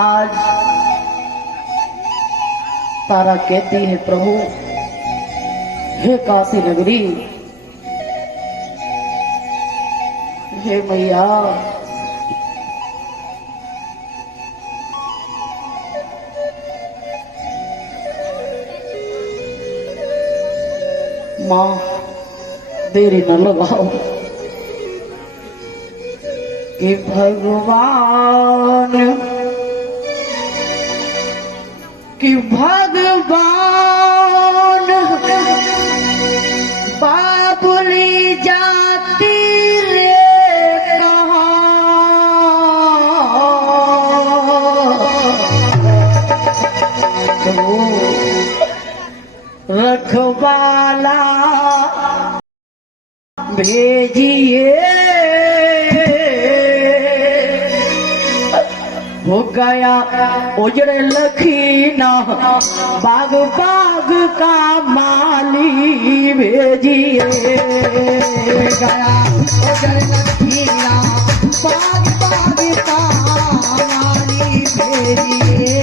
आज तारा कहती है प्रभु हे काशी नगरी, हे मैया माँ देरी न लगाओ कि भगवान बाबुली जाती रे कहाँ रखवाला भेजिए हो गया उजड़ लखीना बाग बाग का माली भेजिए गया उजड़ लखीना बाग बाग का माली भेजिए।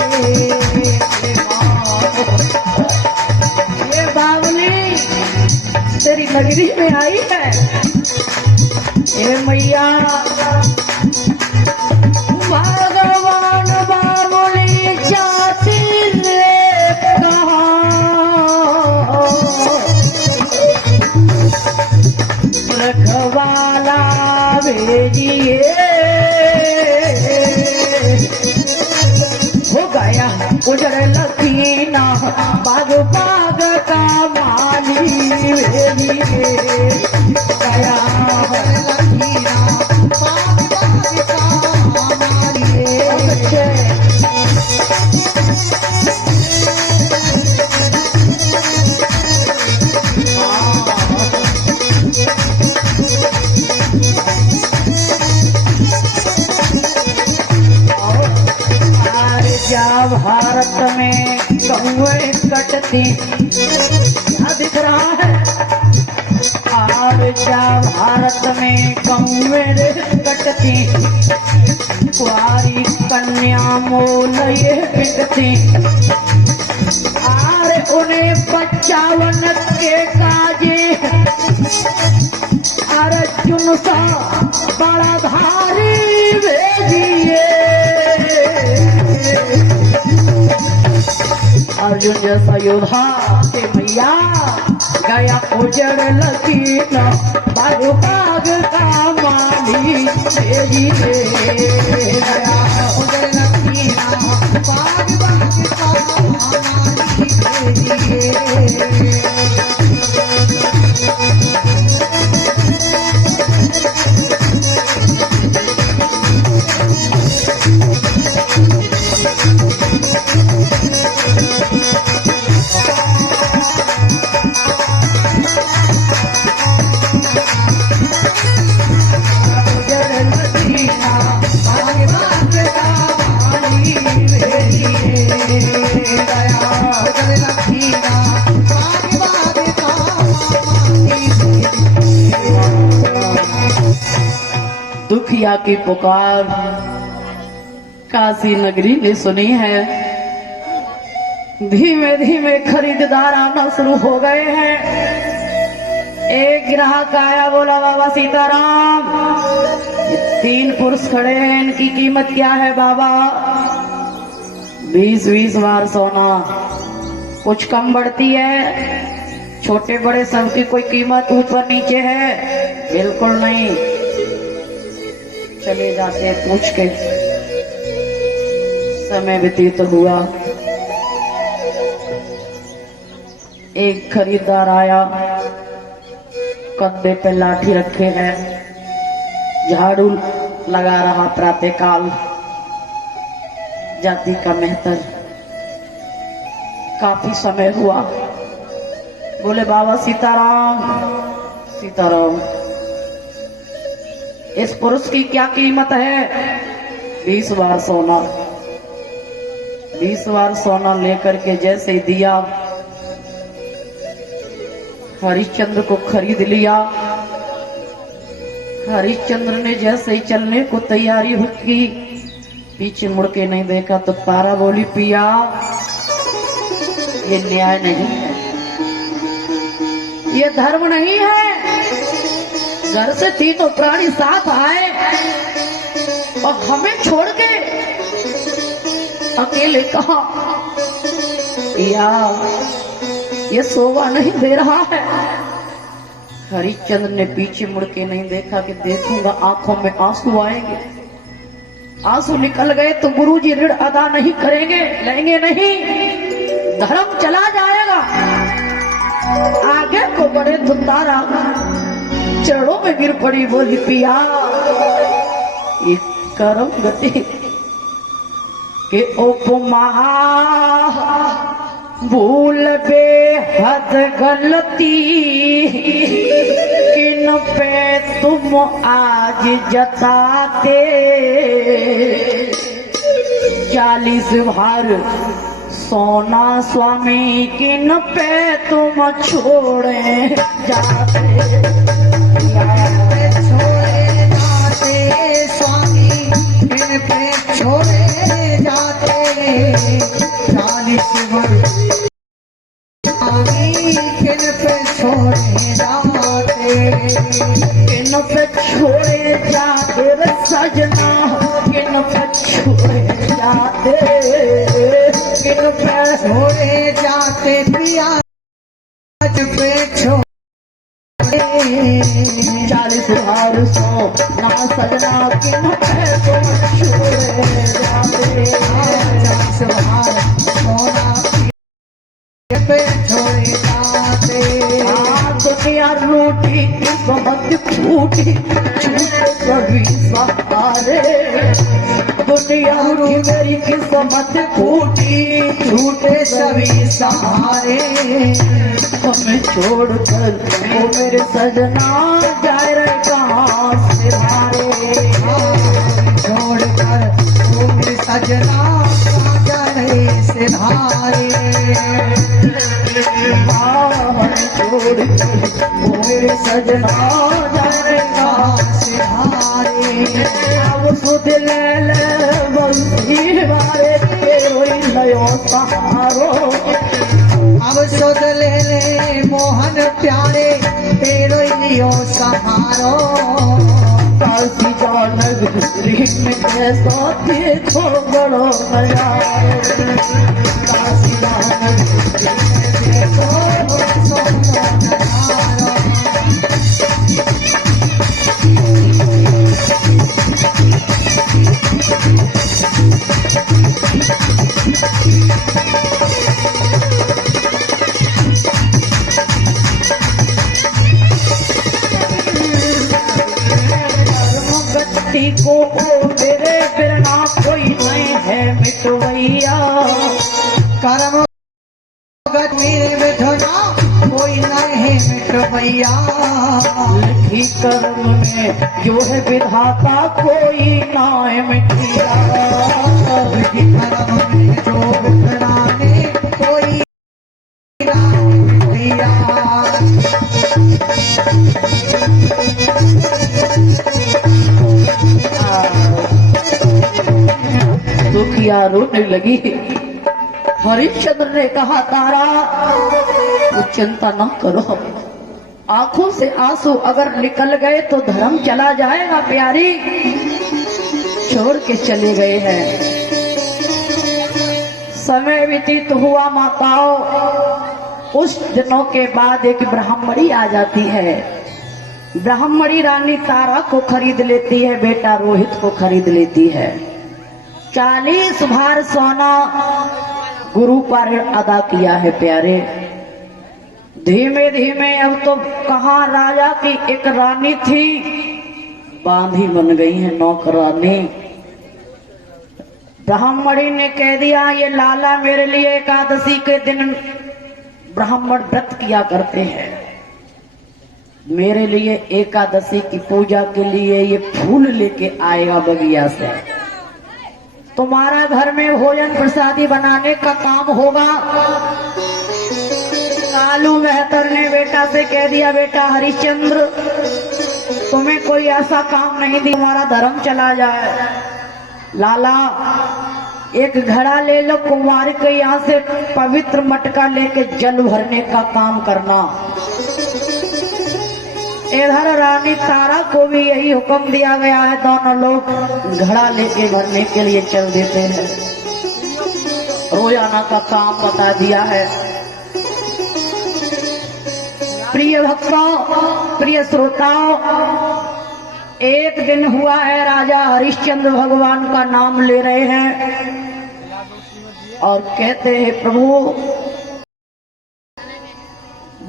ये बावली तेरी नगरी में आई है, ये मैया भगवान बाबुली जाती रे कहाँ रखवाला भेजिए हो गया उजड़ लखीना बाग बाग का माली भेजिए गया लखीना बाग बाग का भारत में कौए कटती क्या दिख रहा है? आज क्या भारत में कौए कटती कुआरी कन्या मोल ये बिकती आरे उन्हें 55 के काजे अर्जुन सा बड़ा भारी भेजिए अर्जुन जैसा योद्धा से मैया गया उजड़ लखीना बाग बाग का माली भेजिए गया उजड़ लखीना बाग बाग का माली भेजिए। दुखिया की पुकार काशी नगरी ने सुनी है, धीमे धीमे खरीदार आना शुरू हो गए हैं। एक ग्राहक आया, बोला बाबा सीताराम 3 पुरुष खड़े हैं, इनकी कीमत क्या है बाबा? 20-20 बार सोना, कुछ कम बढ़ती है? छोटे बड़े सबकी कोई कीमत ऊपर नीचे है? बिल्कुल नहीं। चले जाते पूछ के। समय व्यतीत हुआ, एक खरीदार आया, कंधे पे लाठी रखे है, झाड़ू लगा रहा प्रातःकाल, जाति का मेहतर। काफी समय हुआ, बोले बाबा सीताराम सीताराम, इस पुरुष की क्या कीमत है? 20 बार सोना। 20 बार सोना लेकर के जैसे ही दिया, हरिश्चंद्र को खरीद लिया। हरिश्चंद्र ने जैसे ही चलने को तैयारी की, पीछे मुड़ के नहीं देखा तो तारा बोली पिया ये न्याय नहीं है, ये धर्म नहीं है। घर से तीनों प्राणी साथ आए और हमें छोड़ के अकेले कहा पिया ये शोभा नहीं दे रहा है। हरिश्चंद्र ने पीछे मुड़ के नहीं देखा कि देखूंगा आंखों में आंसू आएंगे, आंसू निकल गए तो गुरुजी ऋण अदा नहीं करेंगे, लेंगे नहीं, धर्म चला जाएगा। आगे को बढ़े तो तारा चरणों में गिर पड़ी, बोली पिया ये करम गति के उपमा भूल बेहद गलती किन पे तुम आज जताते, 40 भार सोना स्वामी किन पे तुम छोड़े जाते, छोड़े जाते स्वामी किन पे छोड़े जाते, 40 भार किन पे छोड़े जाते, किन पे छोड़े जाते रे सजना, किन पे छोड़े जाते, किन पे छोड़े जाते पिया पे छोड़े, 40 भार सोना सजना किन पे तुम छोड़े जाते, 40 भार सोना पे छोड़े जाते। दुनिया रूठी किस्मत फूटी झूठे कभी सहारे, दुनिया रूठी मेरी किस्मत फूटी झूठे सभी सहारे, हमें छोड़कर वो मेरे सजना जाए रहे कहाँ से हारे, छोड़कर वो मेरे सजना जाए रहे से धारे, छोड़कर वो मेरे सजना जाए कहाँ से हारे, अब सुध ले बंसी मारे तेरे नयो सहारो, अब सुध ले मोहन प्यारे तेरे लियो सहारो, काशी जानक में कैसा देखो बड़ो नजारो, काशी जानक देखो बड़ो नजारो। को मेरे बिना कोई नहीं है मिटवैया, कर्म मेरे मिठना कोई नहीं है मिटवैया, लिखी कर्म में जो है विधाता कोई ना है मिटिया, लिखी कर्म में जो विधना में कोई ना मिटिया। दुखिया रोने लगी। हरिश्चंद्र ने कहा तारा तो चिंता न करो, आंखों से आंसू अगर निकल गए तो धर्म चला जाएगा प्यारी, छोड़ के चले गए हैं। समय व्यतीत हुआ माताओं, उस दिनों के बाद एक ब्राह्मणी आ जाती है। ब्राह्मणी रानी तारा को खरीद लेती है, बेटा रोहित को खरीद लेती है। 40 भार सोना गुरु पर अदा किया है प्यारे। धीमे धीमे अब तो कहाँ राजा की एक रानी थी, बांधी बन गई है नौकरानी। ब्राह्मणी ने कह दिया ये लाला मेरे लिए एकादशी के दिन ब्राह्मण व्रत किया करते हैं, मेरे लिए एकादशी की पूजा के लिए ये फूल लेके आएगा बगिया से, तुम्हारा घर में भोजन प्रसादी बनाने का काम होगा। कालू मेहतर ने बेटा से कह दिया बेटा हरिश्चंद्र तुम्हें कोई ऐसा काम नहीं दी हमारा धर्म चला जाए। लाला एक घड़ा ले लो, कुंवार के यहाँ से पवित्र मटका लेके जल भरने का काम करना। इधर रानी तारा को भी यही हुक्म दिया गया है, दोनों लोग घड़ा लेके भरने के लिए चल देते हैं। रोजाना का काम बता दिया है। प्रिय भक्तों, प्रिय श्रोताओं, एक दिन हुआ है, राजा हरिश्चंद्र भगवान का नाम ले रहे हैं और कहते हैं, प्रभु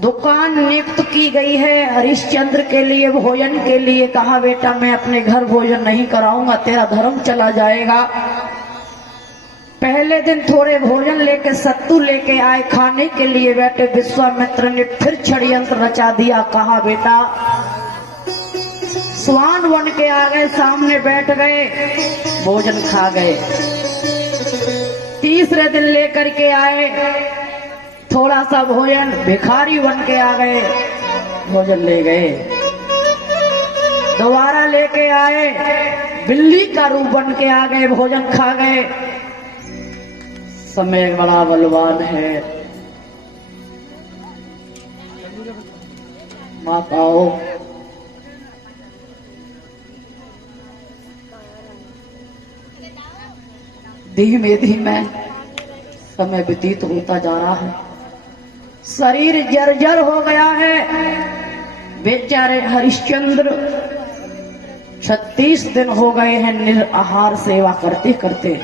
दुकान नियुक्त की गई है हरिश्चंद्र के लिए, भोजन के लिए। कहा बेटा मैं अपने घर भोजन नहीं कराऊंगा, तेरा धर्म चला जाएगा। पहले दिन थोड़े भोजन लेके सत्तू लेके आए खाने के लिए बैठे। विश्वामित्र ने फिर षड्यंत्र रचा दिया। कहा बेटा, स्वान बन के आ गए, सामने बैठ गए, भोजन खा गए। तीसरे दिन लेकर के आए थोड़ा सा भोजन, भिखारी बन के आ गए, भोजन ले गए। दोबारा लेके आए, बिल्ली का रूप बन के आ गए, भोजन खा गए। समय बड़ा बलवान है। माताओं, धीमे धीमे समय व्यतीत होता जा रहा है, शरीर जर्जर हो गया है। बेचारे हरिश्चंद्र 36 दिन हो गए हैं निराहार सेवा करते करते,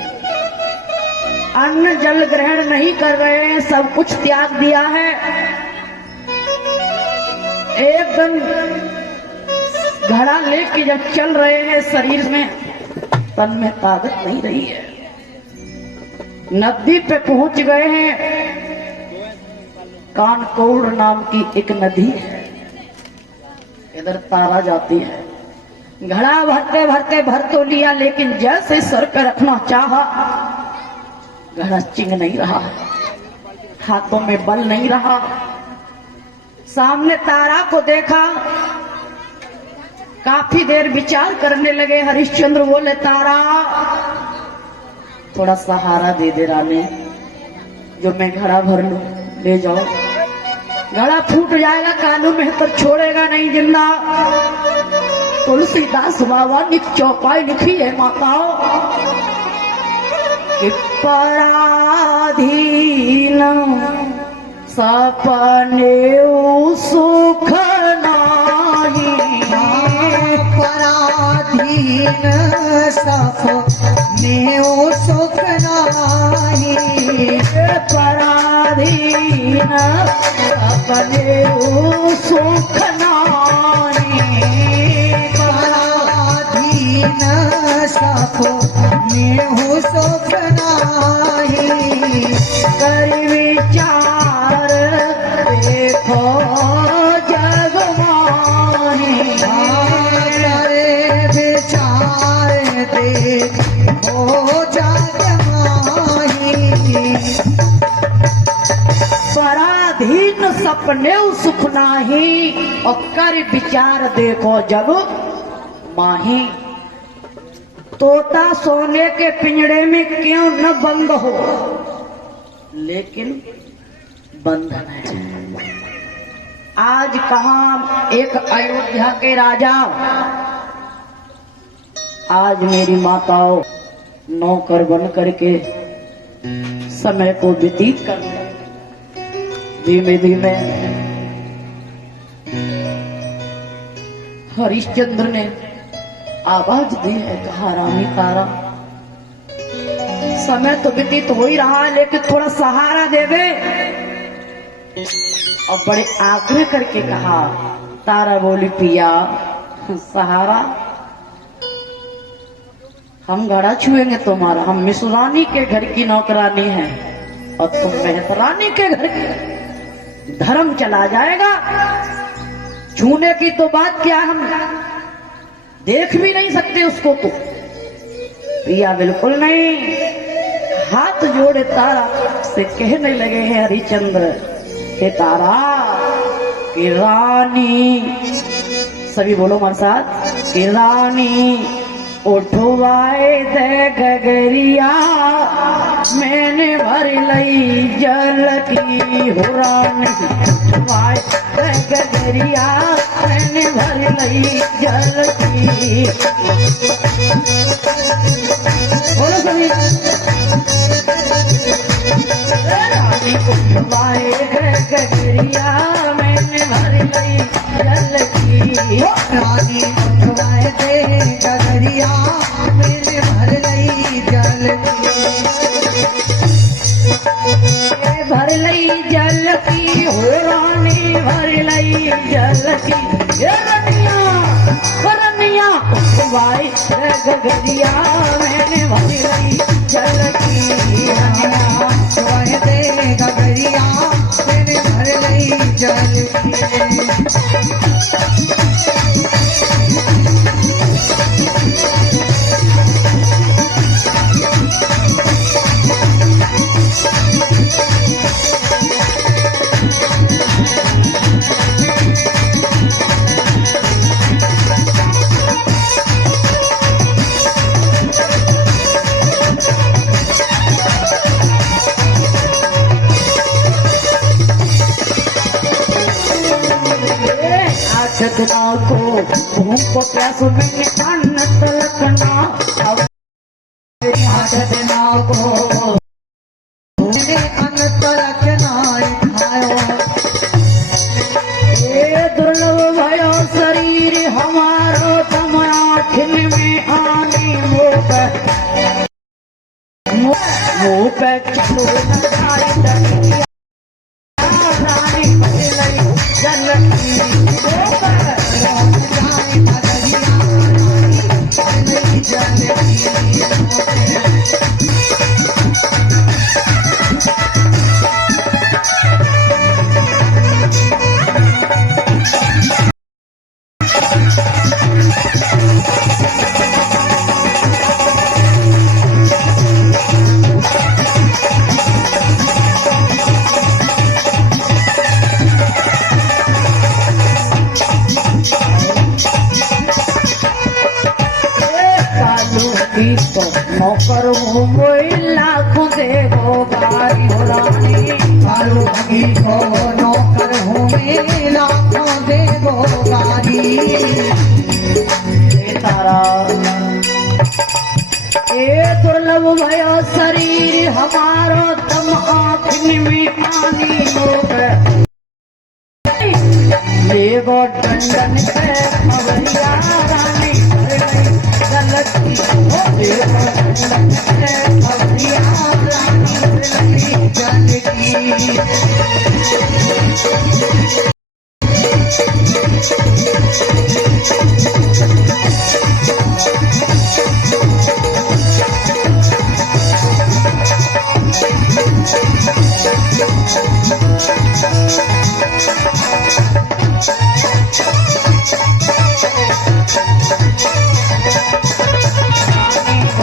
अन्न जल ग्रहण नहीं कर रहे हैं, सब कुछ त्याग दिया है। एकदम घड़ा लेके जब चल रहे हैं, शरीर में तन में ताकत नहीं रही है। नदी पे पहुंच गए हैं। कानकोड़ नाम की एक नदी है, इधर तारा जाती है। घड़ा भरते भरते भर तो लिया, लेकिन जैसे सर पे रखना चाहा, घड़ा चिंग नहीं रहा, हाथों में बल नहीं रहा। सामने तारा को देखा, काफी देर विचार करने लगे। हरिश्चंद्र बोले, तारा थोड़ा सहारा दे दे रानी, जो मैं घड़ा भर लूं, ले जाओ। घड़ा फूट जाएगा, कानू में तो छोड़ेगा नहीं जिंदा। तुलसीदास बाबा ने चौपाई लिखी है माताओं कि पराधीन सपने सुख नाही, पराधीन सपने सुख नाही, पराधीन सपने सुख नाही, पराधीन सपने सुख नाही। कर विचार देखो जग माही, करे विचार देखो जग माही। पराधीन सपने सुख नाही, और कर विचार देखो जग माही। तोता सोने के पिंजड़े में क्यों न बंद हो, लेकिन बंधन है। आज कहा एक अयोध्या के राजा, आज मेरी माताओं नौकर बन करके समय को व्यतीत कर रहे। धीमे धीमे हरिश्चंद्र ने आवाज दी है, कहा रानी तारा समय तो व्यतीत हो ही रहा है, लेकिन थोड़ा सहारा दे दे। और बड़े आग्रह करके कहा। तारा बोली, पिया सहारा, हम घड़ा छुएंगे तुम्हारा, हम मिसरानी के घर की नौकरानी हैं और तुम मेहतरानी के घर की, धर्म चला जाएगा। छूने की तो बात क्या, हम देख भी नहीं सकते उसको। तो पिया बिल्कुल नहीं। हाथ जोड़े तारा से कहने लगे हैं हरिश्चंद्र, हे तारा कि रानी, सभी बोलो हमारे साथ, कि रानी उठवाए दे गगरिया मैंने भर लई जल की हुरान उठवाए दे गगरिया मैंने भर लई जल की। बोलो सभी रानी उठवाए दे गगरिया मैंने भर लई जल की। रानी उठवाए दे गगरिया मैंने भर लई जल भर लई जल की हो रानी भर लई जल की। रनिया उठवाए गगरिया मैंने भर लई जल की। उठवाए दे गगरिया मैंने भर लई जल सतना को भूम को प्यास मैंने अन्न तलकना सतना को मैंने अन्न तलकना खायो। ये दुर्लभ भयो शरीर हमारो तम आँखिन में आनी मोह पे चलो रानी बदलई जल की। तो नौकर हो लाखों देवो गारी हो रानी। कालू की को नौकर हूँ मैं लाखों देवो गारी। तारा ए दुर्लभ भयो शरीर हमारो तम आँखिन में आनी मोह देवो दंडन पे मवरिया रानी गलती देवो दंडन पे मवरिया रानी जल की।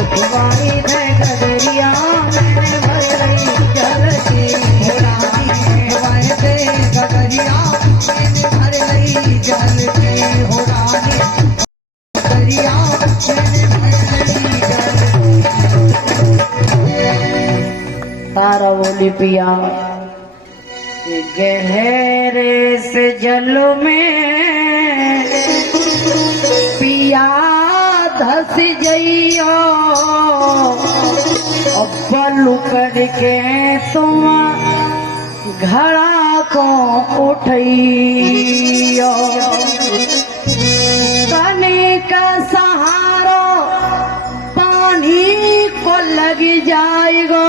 उठवाई दे गगरिया मैंने भर लई जल की। उठवाए दे गगरिया मैंने भर लई जल की। हो रानी गगरिया मैंने भर लई जल तारा बोली पिया गहरे से जल में पिया धस जइयो पलू करके तुम घड़ा को उठइयो तने का सहारो पानी को लग जाएगो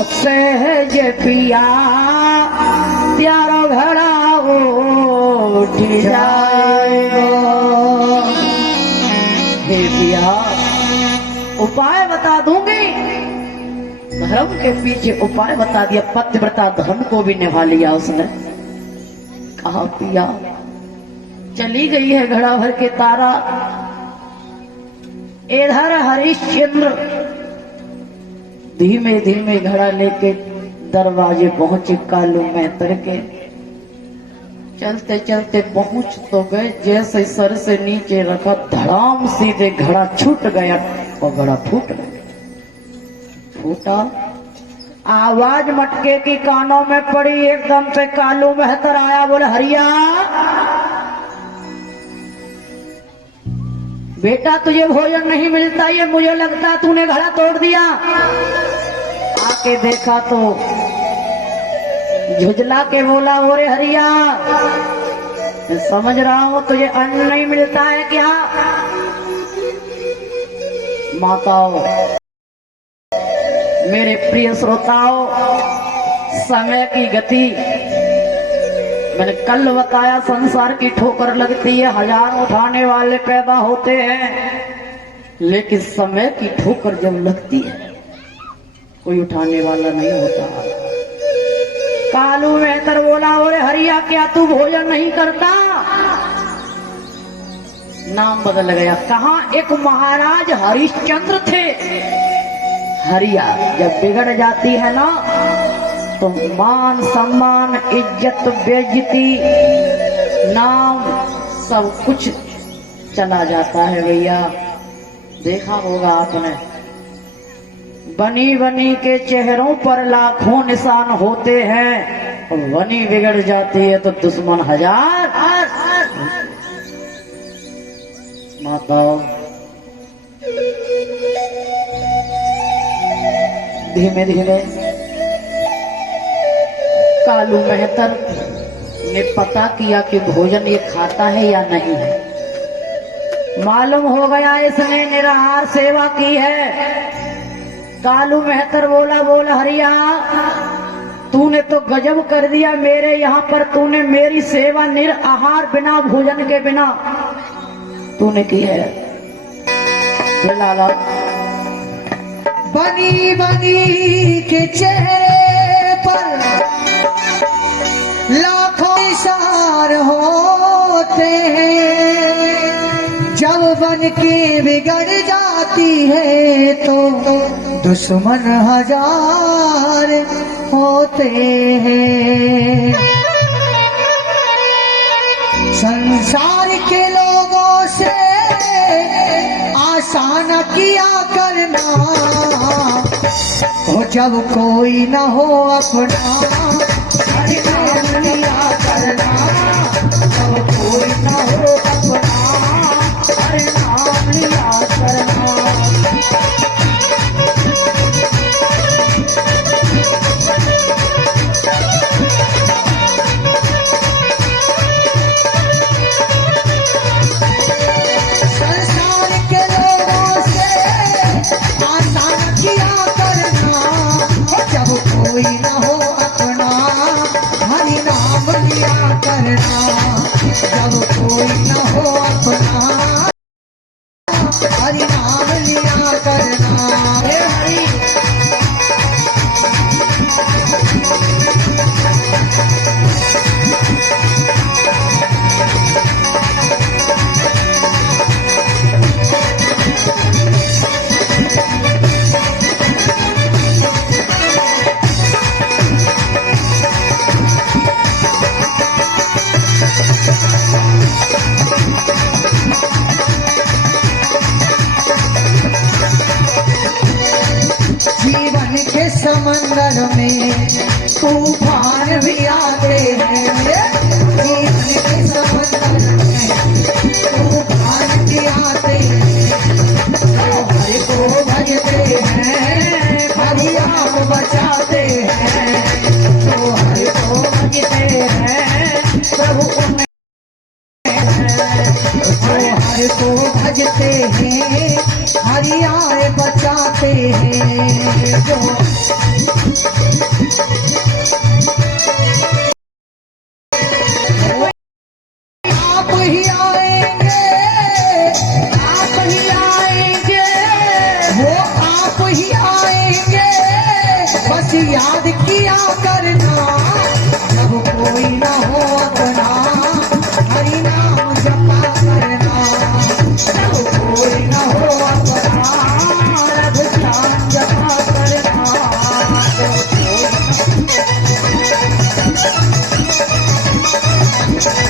उससे जे पिया त्यारो घड़ा उठ जाएगो। हे पिया उपाय बता दूंगी। धर्म के पीछे उपाय बता दिया। पतिव्रता धर्म को भी निभा लिया उसने। कहा पिया चली गई है घड़ा भर के तारा। इधर हरिश्चंद्र धीमे धीमे घड़ा लेके दरवाजे पहुंचे कालू में तर के। चलते चलते पहुंच तो गए, जैसे सर से नीचे रखा धड़ाम सीधे घड़ा छूट गया और घड़ा फूट गया। फूटा, आवाज मटके की कानों में पड़ी, एकदम से कालू मेहतर आया, बोले हरिया बेटा तुझे भोजन नहीं मिलता, ये मुझे लगता तूने घड़ा तोड़ दिया। आके देखा तो झुझला के बोला, ओरे हरिया मैं समझ रहा हूं तुझे अन्न नहीं मिलता है क्या। माताओं, मेरे प्रिय श्रोताओं, समय की गति मैंने कल बताया, संसार की ठोकर लगती है, हजार उठाने वाले पैदा होते हैं, लेकिन समय की ठोकर जब लगती है कोई उठाने वाला नहीं होता। कालू मेहतर बोला, ओरे हरिया क्या तू भोजन नहीं करता। नाम बदल गया। कहा एक महाराज हरिश्चंद्र थे। हरिया जब बिगड़ जाती है ना तो मान सम्मान इज्जत बेइज्जती नाम सब कुछ चला जाता है भैया। देखा होगा आपने, बनी बनी के चेहरों पर लाखों निशान होते हैं और बनी बिगड़ जाती है तो दुश्मन हजार। माताओं, धीमे धीमे कालू मेहतर ने पता किया कि भोजन ये खाता है या नहीं है। मालूम हो गया इसने निराहार सेवा की है। कालू मेहतर बोला, बोला हरिया तूने तो गजब कर दिया, मेरे यहाँ पर तूने मेरी सेवा निराहार बिना भोजन के बिना तूने की है। लाला बनी बनी के चेहरे पर लाखों इशार होते हैं, जब बन के बिगड़ जाती है तो दुश्मन हजार होते हैं। संसार के लोगों से आशा न किया करना, हो जब कोई न हो अपना, हरि नाम लिया करना, जब कोई न हो अपना, हरि नाम लिया करना। कोई न हो अपना, हरि नाम लिया करना, जब कोई न हो अपना, हरि नाम लिया करना। हे हरि जीवन के समंदर में तूफान भी आते हैं, जीवन के समंदर में तूफान भी आते हैं, तो हरि को भजते हैं, हरि आप बचाते हैं, तो हरि को भजते हैं, प्रभु उन्हें तो हरि को भजते हैं, हरि आए बचाते हैं। जो आप ही आएंगे, आप ही आएंगे, वो आप ही आएंगे, बस याद किया करना, जब कोई न हो अपना, हरि नाम जपा करना, जब कोई न हो अपना, रघु नाम जपा करना, जब कोई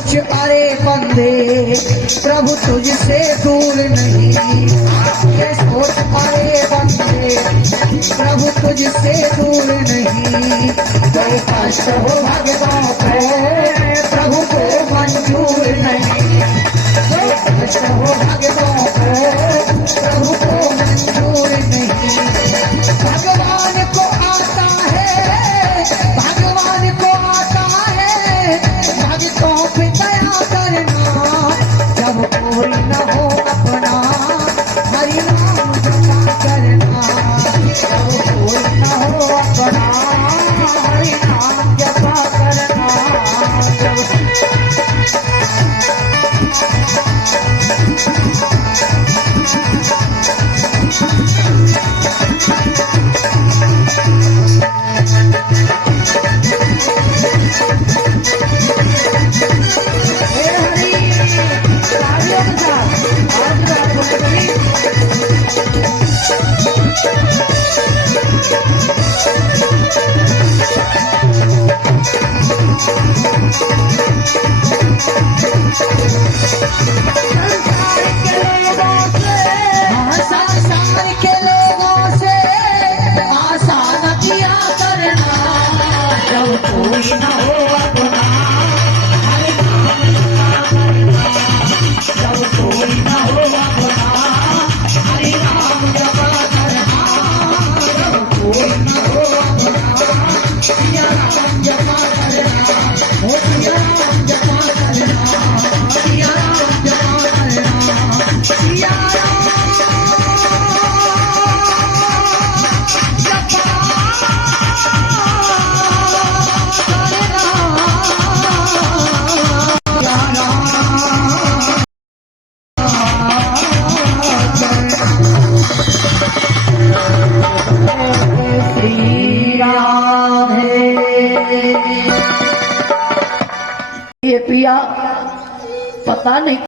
सोच अरे बंदे प्रभु तुझसे दूर नहीं, ये सोच अरे बंदे प्रभु तुझसे दूर नहीं। जो कष्ट हो भगवान को प्रभु को मंजूर नहीं, जो कष्ट हो भगवान को प्रभु को मंजूर नहीं। भगवान को आता है, भगवान को आता है भक्तों पे दया करना। जब कोई न हो अपना हरि नाम जपा करना, जब कोई न हो अपना हरि नाम जपा करना। संसार के लोगों से आशा न किया करना। जब कोई न हो अपना हरि नाम जपा करना, जब कोई न हो अपना हरि नाम जपा करना, जब कोई न हो अपना सिया राम जपा करना, हो सिया राम जपा करना, सिया राम जपा करना, सिया राम ये पिया पता नहीं